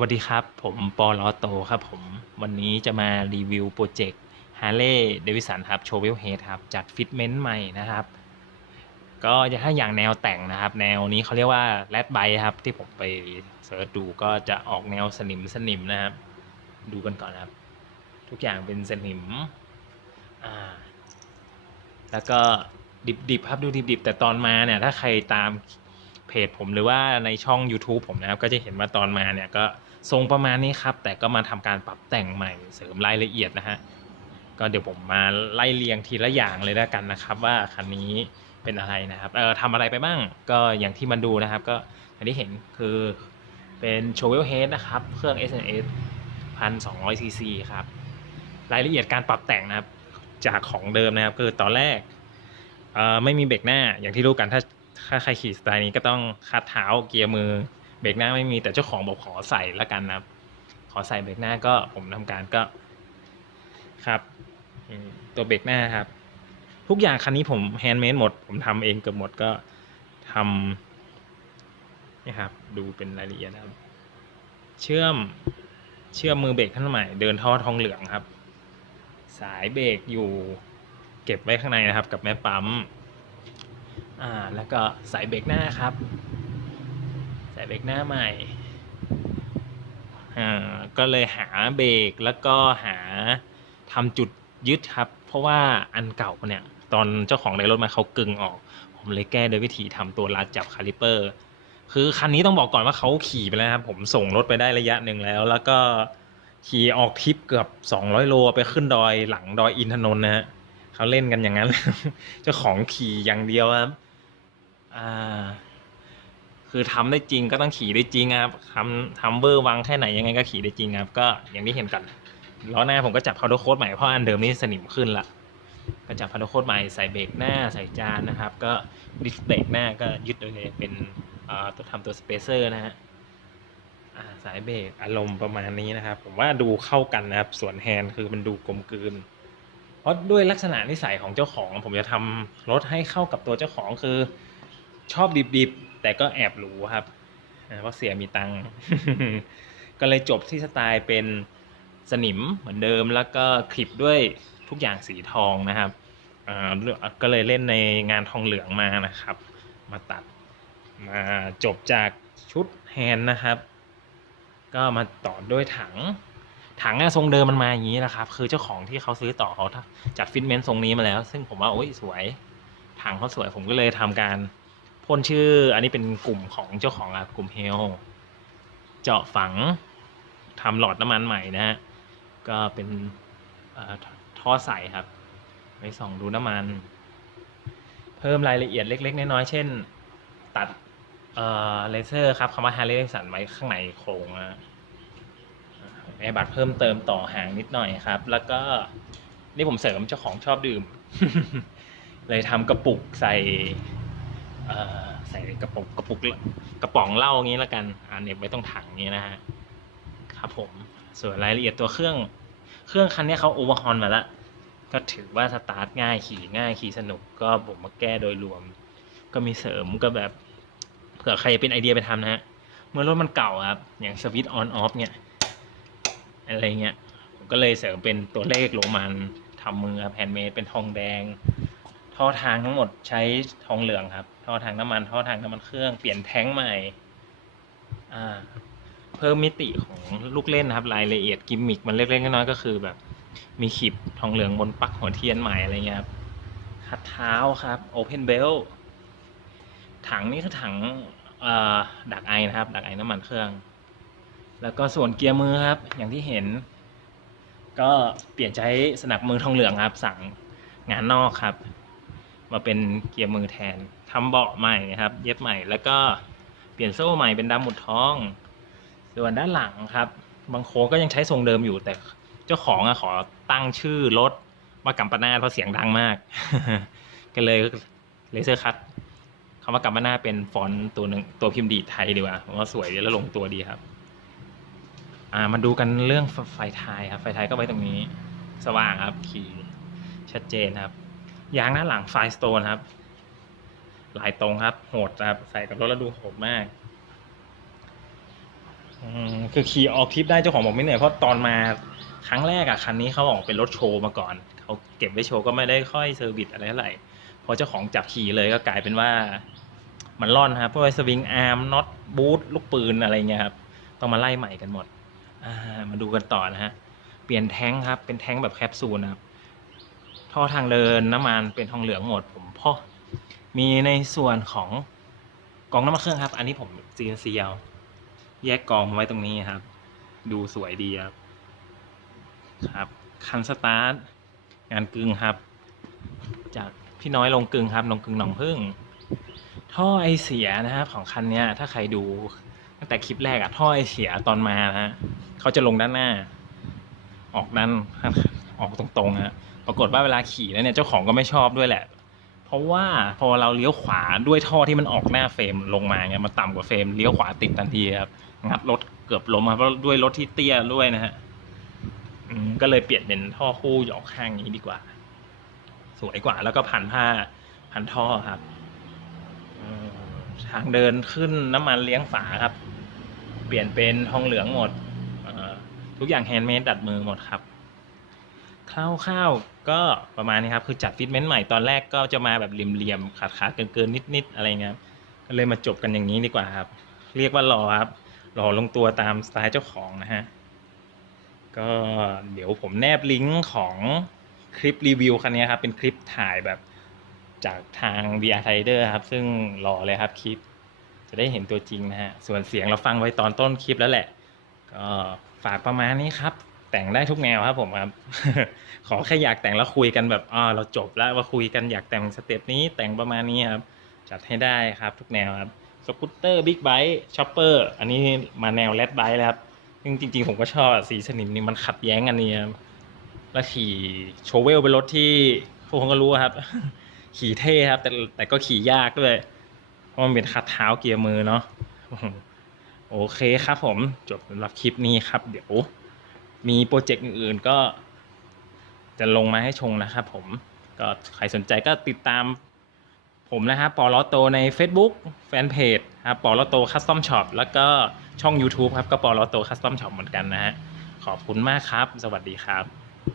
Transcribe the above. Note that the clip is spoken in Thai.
สวัสดีครับ ผมปอลอโตครับผม วันนี้จะมารีวิวโปรเจกต์ Harley Davidson ครับ c h o v e l Head ครับจัดฟิตเมนต์ใหม่นะครับ ก็ถ้าอย่างแนวแต่งนะครับ แนวนี้เขาเรียกว่าแรดไบครับ ที่ผมไปเสิร์ชดูก็จะออกแนวสนิมสนิมนะครับ ดูกันก่อนครับ ทุกอย่างเป็นสนิมอ่าแล้วก็ดิบๆครับดูดิบๆแต่ตอนมาเนี่ย ถ้าใครตามเพจผมหรือว่าในช่อง YouTube ผมนะครับ ก็จะเห็นว่าตอนมาเนี่ยก็ ทรงประมาณนี้ครับ แต่ก็มาทำการปรับแต่งใหม่เสริมรายละเอียดนะฮะก็เดี๋ยวผมมาไล่เรียงทีละอย่างเลยแล้วกันนะครับ ว่าคันนี้เป็นอะไรนะครับเออทำอะไรไปบ้าง ก็อย่างที่มันดูนะครับ ก็อย่างที่เห็นคือเป็นโชเวลเฮดนะครับ เครื่อง SNS 1,200 cc ครับ รายละเอียดการปรับแต่งนะครับ จากของเดิมนะครับ คือตอนแรกเอ่อไม่มีเบรกหน้าอย่างที่รู้กันถ้าถ้าใครขี่สไตล์นี้ก็ต้องคาดเท้าเกียร์มือ เบรกหน้าไม่มีแต่เจ้าของบอกขอใส่ละกันนะครับ ขอใส่เบรกหน้าก็ผมทำการก็ครับตัวเบรกหน้าครับ ทุกอย่างคันนี้ผมแฮนด์เมดหมด ผมทำเองเกือบหมดก็ทำนี่ครับ ดูเป็นรายละเอียดนะครับ เชื่อมเชื่อมมือเบรกท่านใหม่เดินท่อทองเหลืองครับ สายเบรกอยู่เก็บไว้ข้างในนะครับ กับแม่ปั๊มอ่าแล้วก็สายเบรกหน้าครับ สายเบรกหน้าใหม่ อ่า ก็เลยหาเบรกแล้วก็หาทำจุดยึดครับ เพราะว่าอันเก่าเนี่ย ตอนเจ้าของในรถมาเขากึงออก ผมเลยแก้โดยวิธีทำตัวรัดจับคาลิเปอร์ คือคันนี้ต้องบอกก่อนว่าเขาขี่ไปแล้วครับ ผมส่งรถไปได้ระยะหนึ่งแล้ว แล้วก็ขี่ออกทริปเกือบ 200 โลไปขึ้นดอยหลังดอยอินทนนท์นะฮะเขาเล่นกันอย่างนั้น เจ้าของขี่อย่างเดียวครับ อ่า คือทำได้จริงก็ต้องขี่ได้จริงครับทำทำเบอร์วังแค่ไหนยังไงก็ขี่ได้จริงครับก็อย่างที่เห็นกันล้อหน้าผมก็จับพาร์โค้ดใหม่เพราะอันเดิมนี่สนิมขึ้นละก็จับพาร์โค้ดใหม่ใส่เบรกหน้าใส่จานนะครับ ก็ดิสเบรกหน้าก็ยึดโดยเป็นตัวทำตัวสเปเซอร์นะฮะสายเบรกอารมณ์ประมาณนี้นะครับ ผมว่าดูเข้ากันนะครับ ส่วนแฮนด์คือมันดูกลมกลืน เพราะด้วยลักษณะนิสัยของเจ้าของ ผมจะทำรถให้เข้ากับตัวเจ้าของคือชอบดิบๆ แต่ก็แอบหรูครับเพราะเสียมีตังค์ก็เลยจบที่สไตล์เป็นสนิมเหมือนเดิมแล้วก็คลิปด้วยทุกอย่างสีทองนะครับก็เลยเล่นในงานทองเหลืองมานะครับ มาตัดมาจบจากชุดแฮนนะครับ ก็มาต่อด้วยถัง ถังอะทรงเดิมมันมาอย่างนี้นะครับ คือเจ้าของที่เขาซื้อต่อเขาจัดฟิตเมนต์ทรงนี้มาแล้ว ซึ่งผมว่าโอ้ยสวย ถังเขาสวยผมก็เลยทำการ พ่นชื่อ อันนี้เป็นกลุ่มของเจ้าของอะกลุ่มเฮลเจาะฝังทำหลอดน้ำมันใหม่นะฮะก็เป็นท่อใสครับไว้ส่องดูน้ำมัน เพิ่มรายละเอียดเล็ก ๆ น้อยๆเช่น ตัดเอ่อเลเซอร์ครับคำว่า Harley Davidson ไว้ข้างในโครงนะแอร์บัตเพิ่มเติมต่อหางนิดหน่อยครับ แล้วก็นี่ผมเสริมเจ้าของชอบดื่ม เลยทำกระปุกใส่ ใส่กระปุกกระปุกกระป๋องเหล้าอย่างนี้แล้วกันอ่าเน็บไว้ตรงถังนี้นะฮะครับผมส่วนรายละเอียดตัวเครื่อง เครื่องคันนี้เขาโอเวอร์ฮอนมาแล้วก็ถือว่าสตาร์ทง่ายขี่ง่ายขี่สนุกก็ผมมาแก้โดยรวม ก็มีเสริมก็แบบเผื่อใครเป็นไอเดียไปทำนะฮะเมื่อรถมันเก่าครับอย่างสวิตช์ออนออฟเนี่ยอะไรเงี้ยผมก็เลยเสริมเป็นตัวเลขโรมันทำมือครับแฮนด์เมดเป็นทองแดง ท่อทางทั้งหมดใช้ทองเหลืองครับ ท่อทางน้ำมันท่อทางน้ำมันเครื่องเปลี่ยนแท้งใหม่เพิ่มมิติของลูกเล่นนะครับ รายละเอียดกิมมิคมันเล็กๆน้อยๆก็คือแบบ มีขีบทองเหลืองบนปลั๊กหัวเทียนใหม่อะไรเงี้ยครับคัดเท้าครับโอเพนเบลถังนี่คือถังดักไอนะครับ ดักไอน้ำมันเครื่อง แล้วก็ส่วนเกียร์มือครับ อย่างที่เห็น ก็เปลี่ยนใช้สนับมือทองเหลืองครับ สั่งงานนอกครับ มาเป็นเกียร์มือแทนทำเบาะใหม่ครับ เย็บใหม่แล้วก็เปลี่ยนโซ่ใหม่เป็นดำหมุดทอง ส่วนด้านหลังครับ บางโค้งก็ยังใช้ทรงเดิมอยู่ แต่เจ้าของอะขอตั้งชื่อรถว่ากัมปนาเพราะเสียงดังมาก ก็เลยเลเซอร์คัตคำว่ากัมปนาเป็นฟอนต์ตัวหนึ่งตัวพิมพ์ดีไทยดีกว่าผมว่าสวยดีแล้วลงตัวดีครับอ่ามาดูกันเรื่องไฟไฟท้ายครับ ไฟท้ายก็ไว้ตรงนี้ สว่างครับ ขี่ชัดเจนครับ ยางหน้าหลังไฟสโตนครับลายตรงครับ โหดครับ ใส่กับรถแล้วดูโหดมากคือขี่ออกทริปได้เจ้าของบอกไม่เหนื่อยเพราะตอนมาครั้งแรกอะคันนี้เขาออกเป็นรถโชว์มาก่อนเขาเก็บไว้โชว์ก็ไม่ได้ค่อยเซอร์วิสอะไรเท่าไหร่พอเจ้าของจับขี่เลยก็กลายเป็นว่า มันร่อนครับเพราะว่าสวิงอาร์มน็อตบูทลูกปืนอะไรเงี้ยครับต้องมาไล่ใหม่กันหมด อ่า มาดูกันต่อนะฮะ เปลี่ยนแท้งครับ เป็นแท้งแบบแคปซูลนะครับ ท่อทางเดินน้ำมันเป็นทองเหลืองหมด ผมพ่อมีในส่วนของกองน้ำมันเครื่องครับ อันนี้ผม CNC เอาแยกกองมาไว้ตรงนี้ครับ ดูสวยดีครับครับคันสตาร์ทงานกึ่งครับ จากพี่น้อยลงกึ่งครับลงกึ่งหนองพึ่ง ท่อไอเสียนะครับของคันเนี้ย ถ้าใครดูตั้งแต่คลิปแรกอะท่อไอเสียตอนมานะฮะเขาจะลงด้านหน้า ออกด้านออกตรงๆฮะ ปรากฏว่าเวลาขี่แล้วเนี่ยเจ้าของก็ไม่ชอบด้วยแหละ เพราะว่าพอเราเลี้ยวขวาด้วยท่อที่มันออกหน้าเฟรมลงมาเนี่ยมันต่ำกว่าเฟรมเลี้ยวขวาติดทันทีครับงัดรถเกือบล้มครับเพราะด้วยรถที่เตี้ยด้วยนะฮะก็เลยเปลี่ยนเป็นท่อคู่หยอกข้างนี้ดีกว่า สวยกว่าแล้วก็พันผ้าพันท่อครับทางเดินขึ้นน้ำมันเลี้ยงฝาครับ เปลี่ยนเป็นทองเหลืองหมดทุกอย่างแฮนด์เมดดัดมือหมดครับ คร่าวๆก็ประมาณนี้ครับ คือจัดฟิตเมนต์ใหม่ตอนแรกก็จะมาแบบเหลี่ยมๆขาดๆเกินๆนิดๆอะไรเงี้ยก็เลยมาจบกันอย่างนี้ดีกว่าครับ เรียกว่ารอครับรอลงตัวตามสไตล์เจ้าของนะฮะก็เดี๋ยวผมแนบลิงก์ของคลิปรีวิวคันนี้ครับ เป็นคลิปถ่ายแบบจากทาง VR Rider ครับ ซึ่งรอเลยครับคลิป จะได้เห็นตัวจริงนะฮะ ส่วนเสียงเราฟังไว้ตอนต้นคลิปแล้วแหละ ก็ฝากประมาณนี้ครับ แต่งได้ทุกแนวครับผมครับ ขอแค่อยากแต่งแล้วคุยกันแบบอ่าเราจบแล้วว่าคุยกันอยากแต่งสเต็ปนี้แต่งประมาณนี้ครับ จัดให้ได้ครับทุกแนวครับสกูตเตอร์บิ๊กไบค์ช็อปเปอร์อันนี้มาแนวแรดไบค์แล้วครับซึ่งจริง ๆ ผมก็ชอบสีสนิมนี่มันขัดแย้งกันนี่ครับแล้วขี่โชเวลเป็นรถที่พวกผมก็รู้ครับ ขี่เท่ครับ แต่แต่ก็ขี่ยากด้วย เพราะมันเป็นคัดเท้าเกียร์มือเนาะโอเคครับผมจบสำหรับคลิปนี้ครับ เดี๋ยว มีโปรเจกต์อื่นๆ ก็จะลงมาให้ชงนะครับผมก็ใครสนใจก็ติดตามผมนะครับปอลอโตใน Facebook แฟนเพจครับปอลอโตคัสตอมช็อปแล้วก็ช่อง YouTube ครับก็ปอลอโตคัสตอมช็อปเหมือนกันนะฮะขอบคุณมากครับ สวัสดีครับ